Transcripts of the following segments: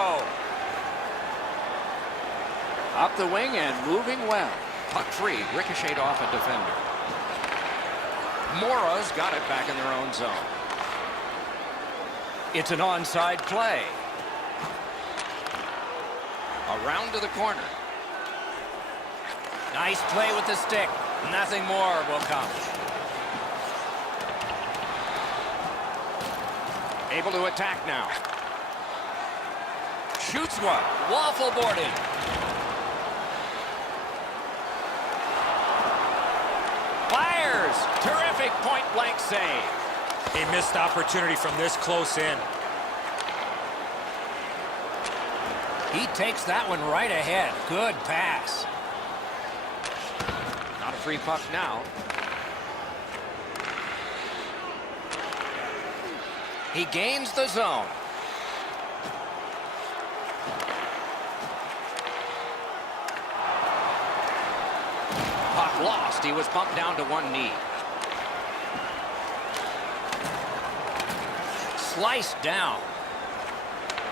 Oh. Up the wing and moving well. Puck free, ricocheted off a defender. Mora's got it back in their own zone. It's an onside play. Around to the corner. Nice play with the stick. Nothing more will come. Able to attack now. Shoots one. Waffle boarded. Fires. Terrific point-blank save. A missed opportunity from this close in. He takes that one right ahead. Good pass. Not a free puck now. He gains the zone. Puck lost. He was bumped down to one knee. Sliced down.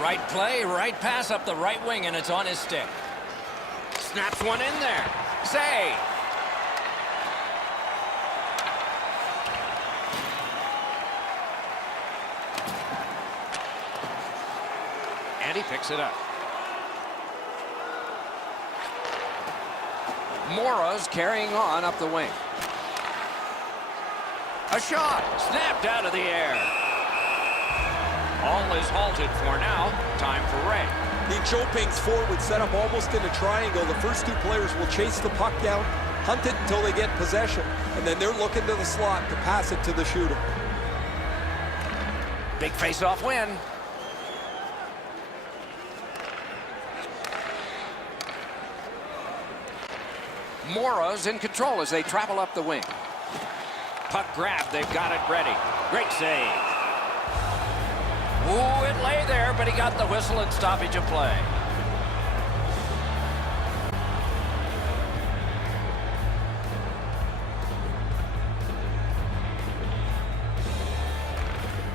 Right play, right pass up the right wing, and it's on his stick. Snaps one in there. Save. And he picks it up. Mora's carrying on up the wing. A shot. Snapped out of the air. All is halted for now. Time for Ray. The Choping's forward set up almost in a triangle. The first two players will chase the puck down, hunt it until they get possession, and then they're looking to the slot to pass it to the shooter. Big face-off win. Mora's in control as they travel up the wing. Puck grab, they've got it ready. Great save. Ooh, it lay there, but he got the whistle and stoppage of play.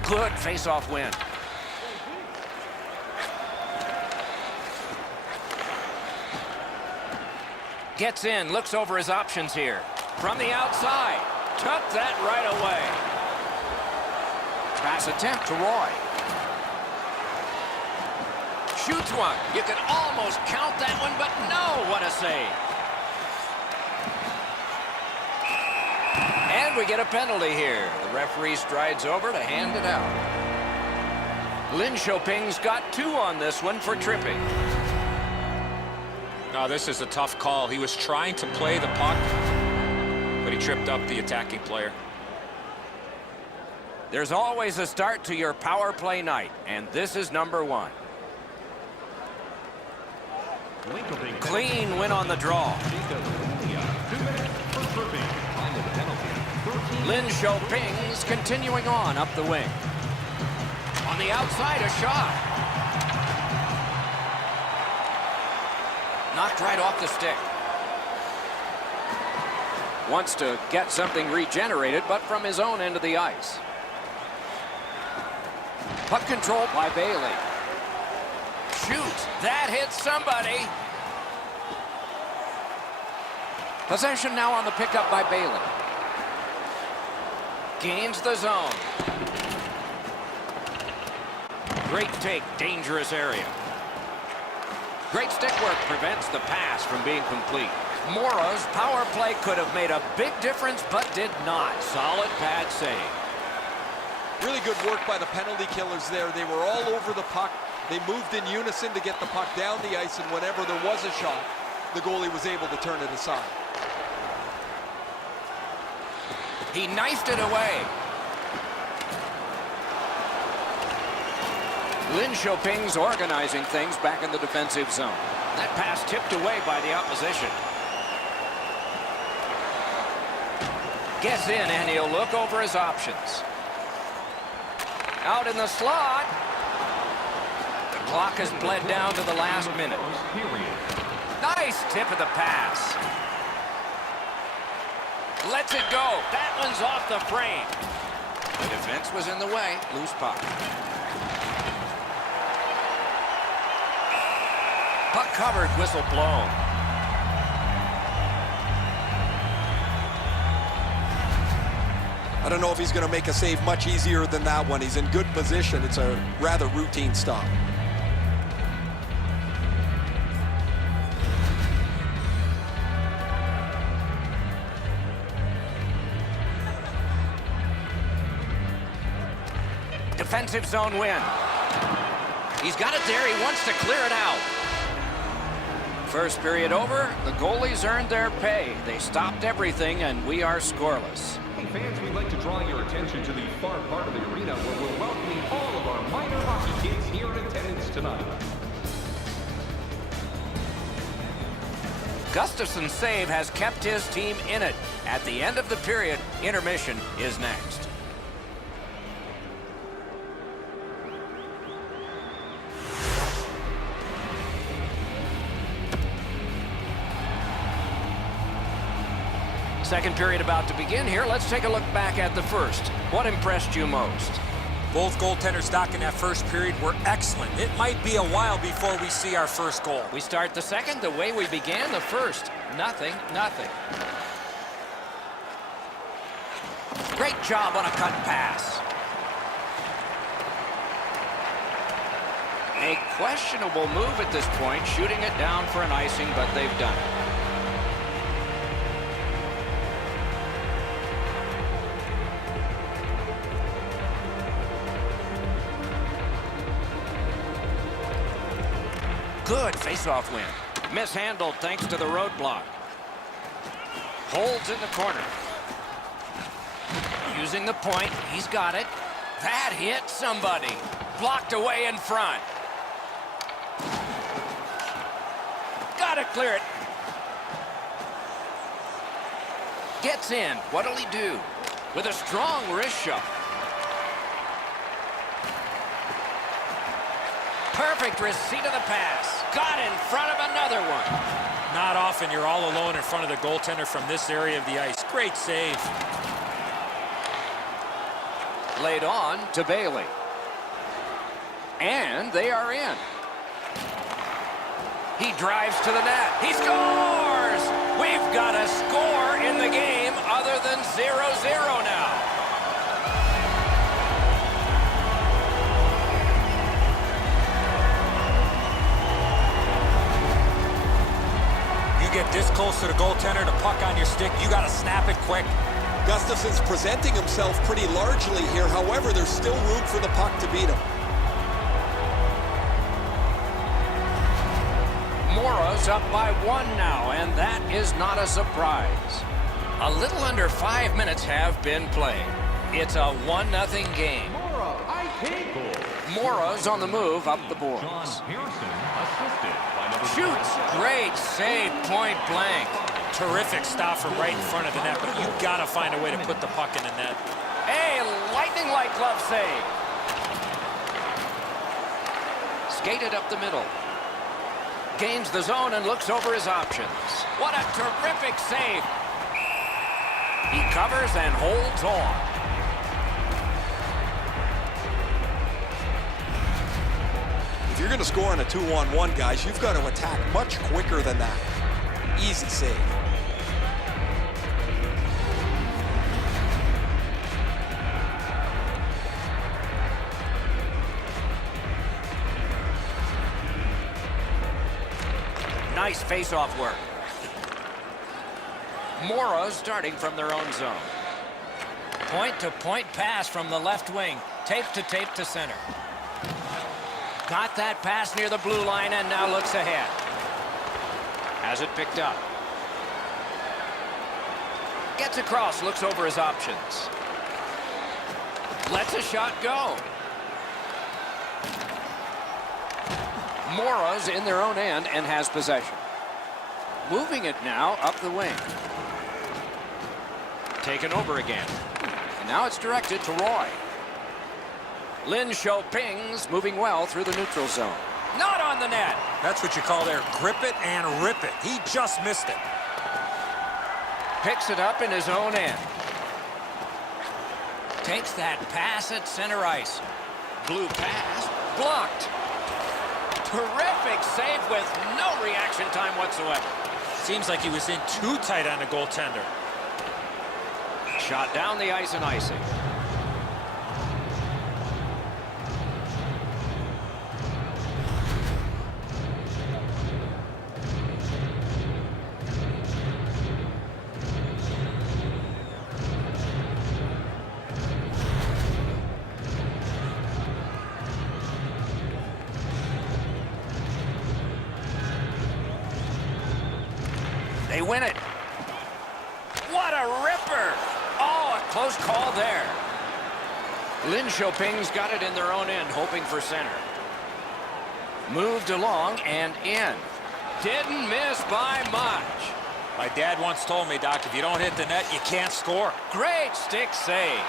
Good face-off win. Gets in, looks over his options here. From the outside, took that right away. Pass attempt to Roy. Shoots one. You can almost count that one, but no, what a save. And we get a penalty here. The referee strides over to hand it out. Lin Choping's got 2 on this one for tripping. No, this is a tough call. He was trying to play the puck, but he tripped up the attacking player. There's always a start to your power play night, and this is number 1. Clean win on the draw. Lin Choping's continuing on up the wing. On the outside, a shot. Knocked right off the stick. Wants to get something regenerated, but from his own end of the ice. Puck controlled by Bailey. Shoots. That hits somebody. Possession now on the pickup by Bailey. Gains the zone. Great take. Dangerous area. Great stick work prevents the pass from being complete. Mora's power play could have made a big difference, but did not. Solid pad save. Really good work by the penalty killers there. They were all over the puck. They moved in unison to get the puck down the ice, and whenever there was a shot, the goalie was able to turn it aside. He knifed it away. Lin Choping's organizing things back in the defensive zone. That pass tipped away by the opposition. Gets in, and he'll look over his options. Out in the slot. The clock has bled down to the last minute. Nice tip of the pass. Lets it go. That one's off the frame. The defense was in the way. Loose puck. covered, whistle blown. I don't know if he's going to make a save much easier than that one. He's in good position. It's a rather routine stop. Defensive zone win. He's got it there. He wants to clear it out. First period over. The goalies earned their pay. They stopped everything, and we are scoreless. Hey fans, we'd like to draw your attention to the far part of the arena where we're welcoming all of our minor hockey kids here in attendance tonight. Gustafson's save has kept his team in it. At the end of the period, intermission is next. Second period about to begin here. Let's take a look back at the first. What impressed you most? Both goaltenders stock in that first period were excellent. It might be a while before we see our first goal. We start the second the way we began the first. Nothing. Great job on a cut pass. A questionable move at this point, shooting it down for an icing, but they've done it. Good face-off win. Mishandled thanks to the roadblock. Holds in the corner. Using the point. He's got it. That hit somebody. Blocked away in front. Got to clear it. Gets in. What'll he do? With a strong wrist shot. Perfect receipt of the pass. Got in front of another one. Not often you're all alone in front of the goaltender from this area of the ice. Great save. Laid on to Bailey. And they are in. He drives to the net. He scores! We've got a score in the game other than 0-0 now. Get this close to the goaltender, the puck on your stick, you got to snap it quick. Gustafson's presenting himself pretty largely here. However, there's still room for the puck to beat him. Mora's up by 1 now, and that is not a surprise. A little under 5 minutes have been played. It's a 1-0 game. Mora's on the move up the boards. Shoots. Great save, point blank. Terrific stop from right in front of the net, but you got to find a way to put the puck in the net. A lightning-like glove save. Skated up the middle. Gains the zone and looks over his options. What a terrific save. He covers and holds on. If you're going to score on a 2-on-1, guys, you've got to attack much quicker than that. Easy save. Nice face-off work. Mora starting from their own zone. Point-to-point pass from the left wing. Tape to center. Got that pass near the blue line and now looks ahead. Has it picked up. Gets across, looks over his options. Lets a shot go. Mora's in their own end and has possession. Moving it now up the wing. Taken over again. And now it's directed to Roy. Lin pings, moving well through the neutral zone. Not on the net. That's what you call there, grip it and rip it. He just missed it. Picks it up in his own end. Takes that pass at center ice. Blue pass, blocked. Terrific save with no reaction time whatsoever. Seems like he was in too tight on the goaltender. Shot down the ice and icing. They win it. What a ripper! Oh, a close call there. Linköping's got it in their own end, hoping for center. Moved along and in. Didn't miss by much. My dad once told me, Doc, if you don't hit the net, you can't score. Great stick save.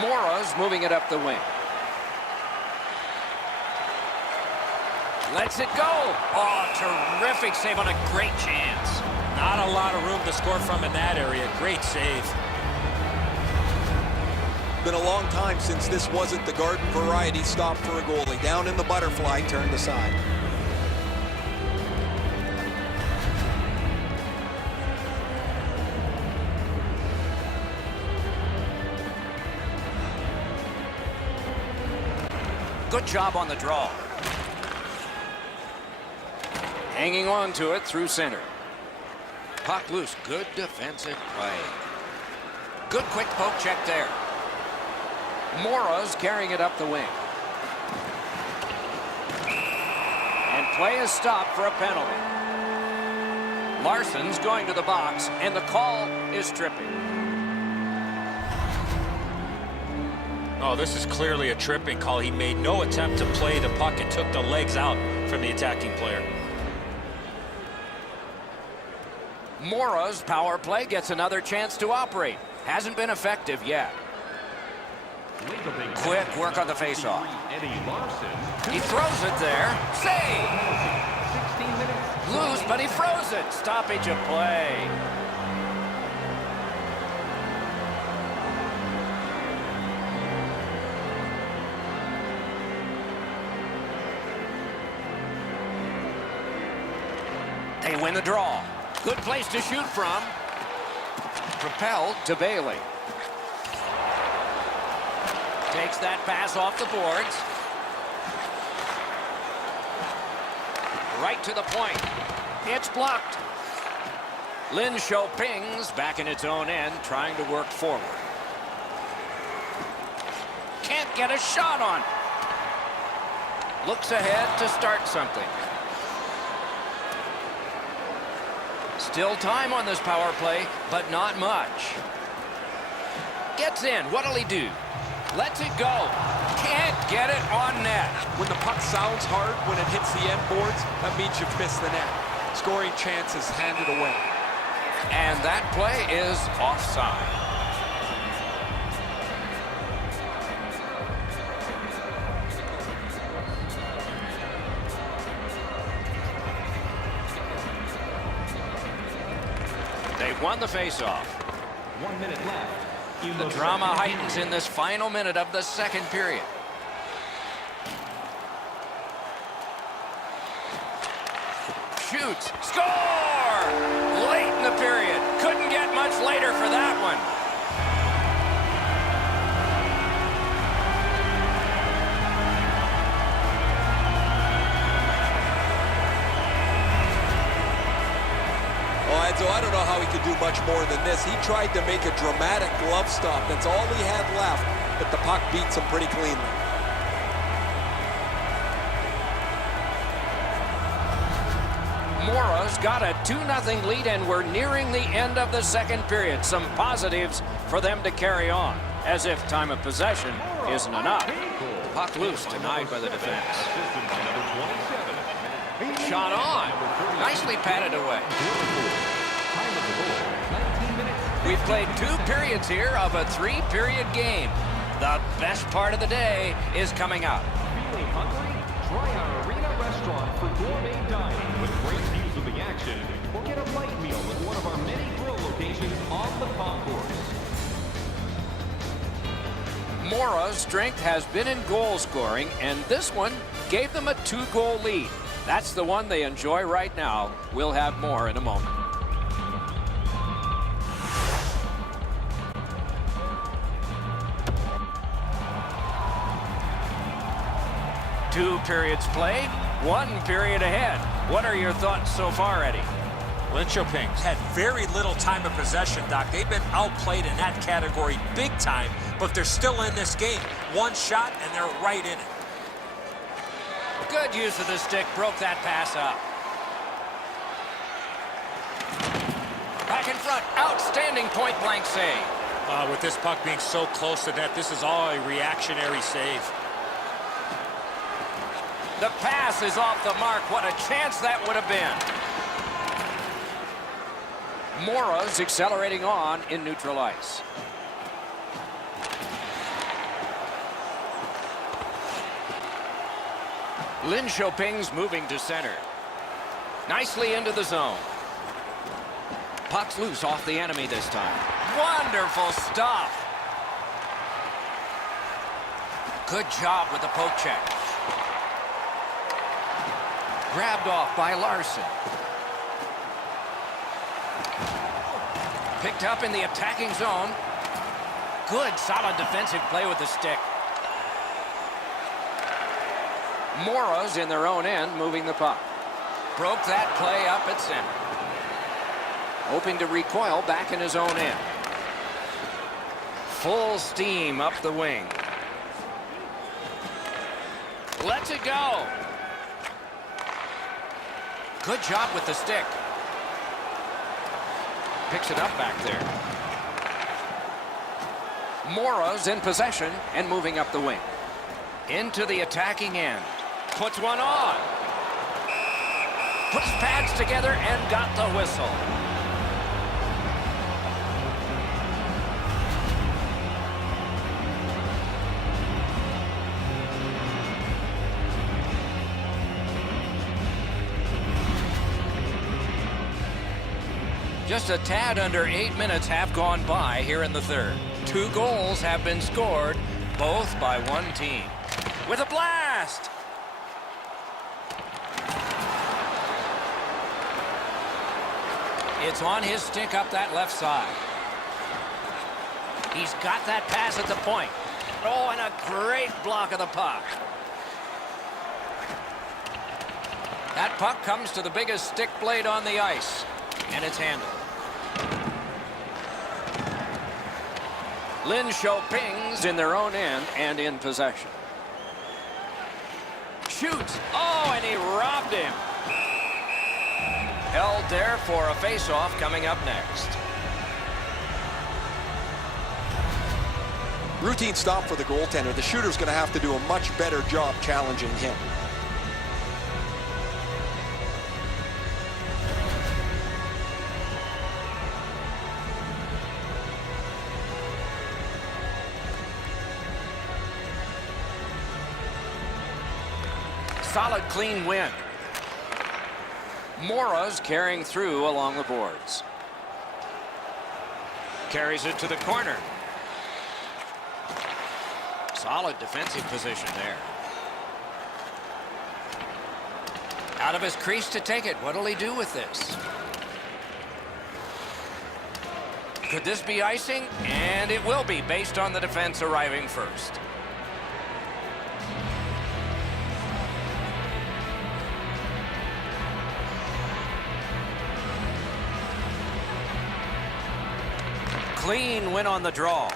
Mora's moving it up the wing. Lets it go. Oh, terrific save on a great chance. Not a lot of room to score from in that area. Great save. Been a long time since this wasn't the garden variety stop for a goalie. Down in the butterfly, turned aside. Good job on the draw. Hanging on to it through center. Puck loose. Good defensive play. Good quick poke check there. Mora's carrying it up the wing. And play is stopped for a penalty. Larson's going to the box, and the call is tripping. Oh, this is clearly a tripping call. He made no attempt to play the puck and took the legs out from the attacking player. Mora's power play gets another chance to operate. Hasn't been effective yet. Quick work on the faceoff. He throws it there. Save! Loose, but he froze it. Stoppage of play. They win the draw. Good place to shoot from. Propelled to Bailey. Takes that pass off the boards. Right to the point. It's blocked. Linköping's back in its own end, trying to work forward. Can't get a shot on. Looks ahead to start something. Still time on this power play, but not much. Gets in. What'll he do? Lets it go. Can't get it on net. When the puck sounds hard, when it hits the end boards, that means you've missed the net. Scoring chances handed away. And that play is offside. They've won the faceoff. 1 minute left. The drama heightens in this final minute of the second period. Shoots. Score! Late in the period. Couldn't get much later for that one. So I don't know how he could do much more than this. He tried to make a dramatic glove stop. That's all he had left, but the puck beats him pretty cleanly. Mora's got a 2-0 lead, and we're nearing the end of the second period. Some positives for them to carry on, as if time of possession isn't enough. Puck loose, denied by the defense. Shot on. Nicely patted away. We've played 2 periods here of a 3-period game. The best part of the day is coming up. Feeling hungry? Try our arena restaurant for gourmet dining with great views of the action, or get a light meal at one of our many grill locations on the concourse. Mora's strength has been in goal scoring, and this one gave them a 2-goal lead. That's the one they enjoy right now. We'll have more in a moment. Two periods played, 1 period ahead. What are your thoughts so far, Eddie? Linköping had very little time of possession, Doc. They've been outplayed in that category big time, but they're still in this game. One shot, and they're right in it. Good use of the stick, broke that pass up. Back in front, outstanding point-blank save. With this puck being so close to net, this is all a reactionary save. The pass is off the mark. What a chance that would have been. Mora's accelerating on in neutral ice. Linköping's moving to center. Nicely into the zone. Puck's loose off the enemy this time. Wonderful stuff. Good job with the poke check. Grabbed off by Larson. Picked up in the attacking zone. Good, solid defensive play with the stick. Mora's in their own end, moving the puck. Broke that play up at center. Hoping to recoil back in his own end. Full steam up the wing. Lets it go. Good job with the stick. Picks it up back there. Mora's in possession and moving up the wing. Into the attacking end. Puts one on. Puts pads together and got the whistle. Just a tad under 8 minutes have gone by here in the third. 2 goals have been scored, both by one team. With a blast! It's on his stick up that left side. He's got that pass at the point. Oh, and a great block of the puck. That puck comes to the biggest stick blade on the ice, and it's handled. Linköping's in their own end and in possession. Shoots. Oh, and he robbed him. Held there for a face-off coming up next. Routine stop for the goaltender. The shooter's going to have to do a much better job challenging him. Solid, clean win. Mora's carrying through along the boards. Carries it to the corner. Solid defensive position there. Out of his crease to take it. What'll he do with this? Could this be icing? And it will be, based on the defense arriving first. Clean win on the draw.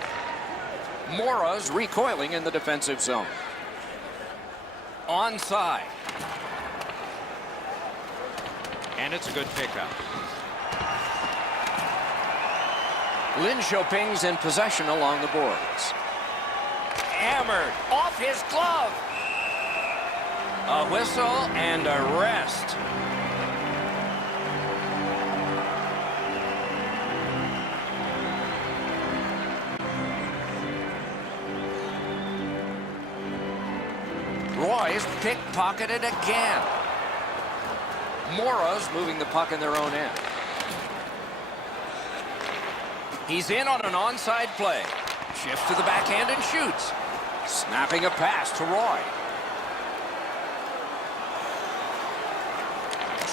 Mora's recoiling in the defensive zone. Onside. And it's a good pickup. Linköping's in possession along the boards. Hammered off his glove. A whistle and a rest. Roy's pickpocketed again. Mora's moving the puck in their own end. He's in on an onside play. Shifts to the backhand and shoots. Snapping a pass to Roy.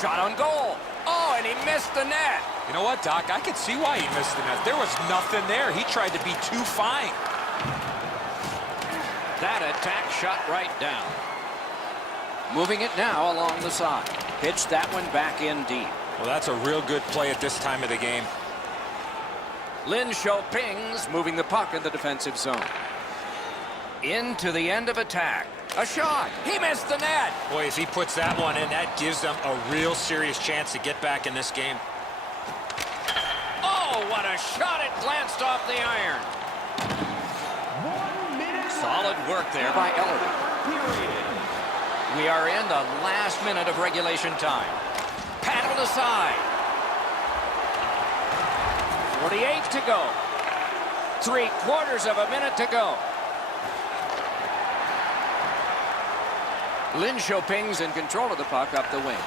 Shot on goal. Oh, and he missed the net. You know what, Doc? I can see why he missed the net. There was nothing there. He tried to be too fine. That attack shot right down. Moving it now along the side. Pitched that one back in deep. Well, that's a real good play at this time of the game. Lin Xiaoping's moving the puck in the defensive zone. Into the end of attack. A shot. He missed the net. Boy, if he puts that one in, that gives them a real serious chance to get back in this game. Oh, what a shot. It glanced off the iron. 1 minute. Solid work there by Ellerby. We are in the last minute of regulation time. Paddled aside. 48 to go. 3/4 of a minute to go. Lin Xiaoping's in control of the puck up the wing.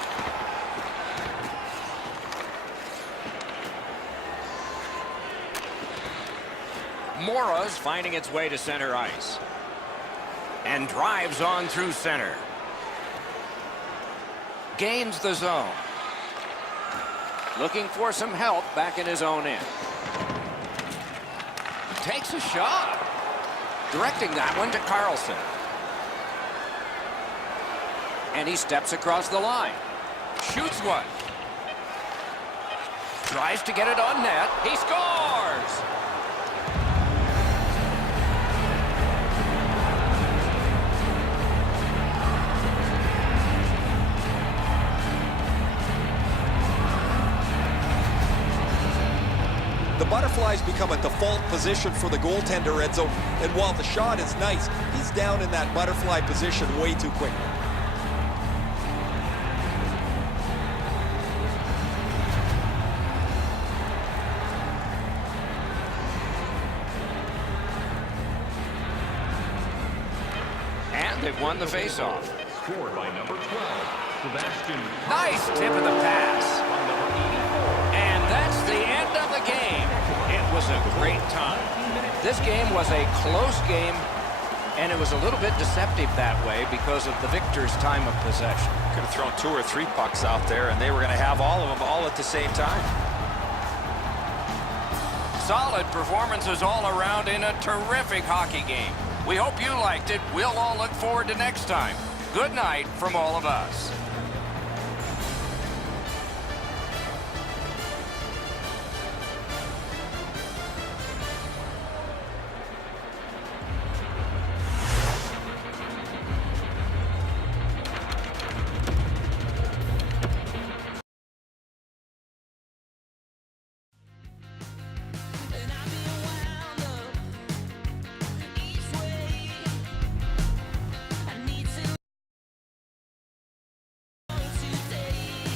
Mora's finding its way to center ice. And drives on through center. Gains the zone. Looking for some help back in his own end. Takes a shot. Directing that one to Carlson. And he steps across the line. Shoots one. Tries to get it on net. He scores! The butterflies become a default position for the goaltender, Edzo. And while the shot is nice, he's down in that butterfly position way too quick. And they've won the faceoff. Scored by number 12, Sebastian. Nice tip of the pass. By number 84. And that's the end of the game. It was a great time. This game was a close game, and it was a little bit deceptive that way because of the victor's time of possession. Could have thrown 2 or 3 pucks out there, and they were going to have all of them all at the same time. Solid performances all around in a terrific hockey game. We hope you liked it. We'll all look forward to next time. Good night from all of us.